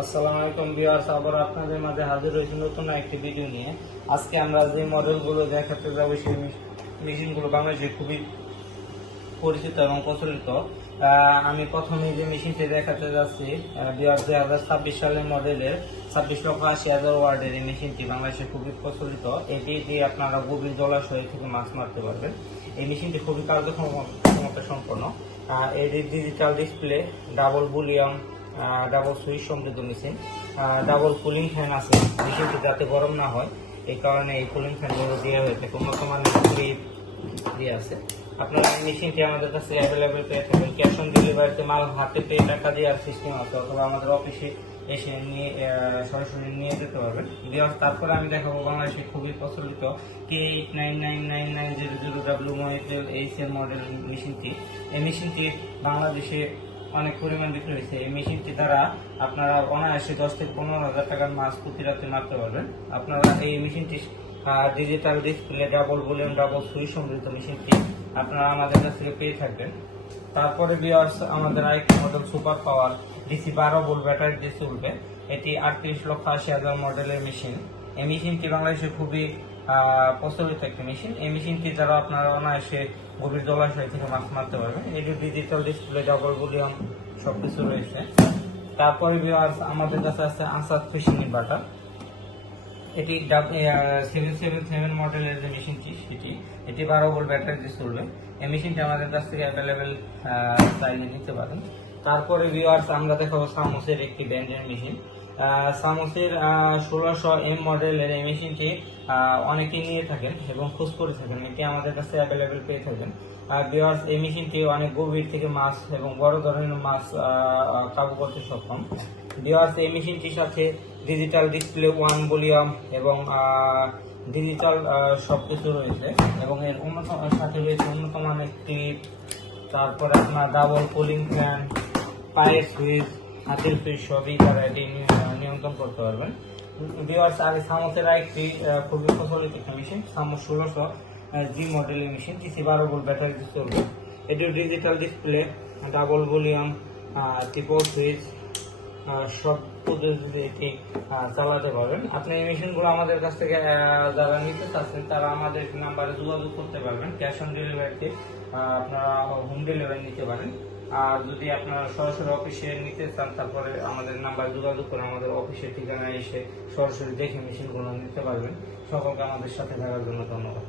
আসসালামু আলাইকুম ভিউয়ার্স, আবার আপনাদের মাঝে হাজির হয়েছি নতুন একটি ভিডিও নিয়ে। আজকে আমরা যে মডেলগুলো দেখাতে যাবো সেই মেশিনগুলো বাংলাদেশে খুবই পরিচিত এবং প্রচলিত। আমি প্রথমে যে মেশিনটি দেখাতে যাচ্ছি ভিউয়ার্স 2026 সালের মডেলের 26,80,000 ওয়ার্ডের এই মেশিনটি বাংলাদেশে খুবই প্রচলিত। এটি দিয়ে আপনারা গভীর জলাশয় থেকে মাছ মারতে পারবেন। এই মেশিনটি খুবই কার্যক্ষমতা সম্পন্ন। এর digital display, double volume, double switch সমৃদ্ধ মেশিন, ডাবল কুলিং ফ্যান আছে মেশিনটি যাতে গরম না হয়, এই কারণে এই কুলিং ফ্যানগুলো দেওয়া হয়ে থাকে। উন্নত মানের ক্লিপ দিয়ে আছে। আপনারা এই মেশিনটি আমাদের কাছে অ্যাভেলেবেল পেয়ে থাকবেন। ক্যাশ অন ডেলিভারিতে মাল হাতে পেয়ে টাকা দেওয়ার সিস্টেম আছে, অথবা আমাদের অফিসে এসে নিয়ে সরাসরি নিয়ে যেতে পারবেন। তারপরে আমি দেখাবো বাংলাদেশে খুবই প্রচলিত K89999000W HL মডেল মেশিনটি। এই মেশিনটি বাংলাদেশে অনেক পরিমাণ বিক্রি হয়েছে। এই মেশিনটি দ্বারা আপনারা অনায়াসে 10 থেকে 15,000 টাকার মাছ প্রতি রাতে মারতে পারবেন। আপনারা এই মেশিনটি digital display, double volume, double switch সমৃদ্ধ মেশিনটি আপনারা আমাদের কাছ থেকে পেয়ে থাকবেন। তারপরে ভিউয়ার্স আমাদের আরেকটি model super power DC 12 volt battery দিয়ে চলবে। এটি 38,80,000 মডেলের মেশিন। এই মেশিনটি বাংলাদেশে খুবই প্রচলিত একটি মেশিন। এই মেশিনটি দ্বারা আপনারা অনায়াসে গভীর জলাশয় থেকে মাছ মারতে পারবেন। এটি ডিজিটাল ডিসপ্লে, ডাবল ভলিউম সবকিছু রয়েছে। তারপরে ভিউয়ার্স আমাদের কাছে আছে আসাদ ফিশিং ইনভার্টার। এটি 777 মডেলের যে মেশিনটি সেটি, এটি 12 ভোল্ট ব্যাটারি দিয়ে চলবে। এই মেশিনটি আমাদের কাছ থেকে অ্যাভেলেবেল চাইলে নিতে পারেন। তারপরে ভিউয়ার্স আমরা দেখাবো সামোসের একটি ব্র্যান্ডের মেশিন। সামোসের 1600M মডেলের এই মেশিনটি অনেকেই নিয়ে থাকেন এবং খোঁজ করে থাকেন। এটি আমাদের কাছে অ্যাভেলেবেল পেয়ে থাকেন। ভিউয়ার্স এই মেশিনটি অনেক গভীর থেকে মাছ এবং বড় ধরনের মাছ কাবু করতে সক্ষম। ভিউয়ার্স এই মেশিনটির সাথে ডিজিটাল ডিসপ্লে, ওয়ান ভলিউম এবং ডিজিটাল সবকিছু রয়েছে, এবং এর সাথে রয়েছে উন্নত মানের ক্লিপ। তারপরে আপনার ডাবল কুলিং ফ্যান, পায়ের সুইচ, হাতের সুইচ সবই তারা এটি নিয়ন্ত্রণ করতে পারবেন। ভিউয়ার্স আর সামোসের একটি খুবই প্রচলিত একটা মেশিন, সামোস 1600G মডেলের মেশিন, ডিসি 12 ভোল্ট ব্যাটারি দিয়ে চলবে। এটির digital display, double volume, triple switch সব পদ্ধতিতে এটি চালাতে পারবেন। আপনি এই মেশিনগুলো আমাদের কাছ থেকে যারা নিতে চাচ্ছেন তারা আমাদের নাম্বারে যোগাযোগ করতে পারবেন। ক্যাশ অন ডেলিভারিতে আপনারা হোম ডেলিভারি নিতে পারেন। আর যদি আপনারা সরাসরি অফিসে নিতে চান তারপরে আমাদের নাম্বারে যোগাযোগ করে আমাদের অফিসের ঠিকানায় এসে সরাসরি দেখে মেশিনগুলো নিতে পারবেন। সকলকে আমাদের সাথে থাকার জন্য ধন্যবাদ।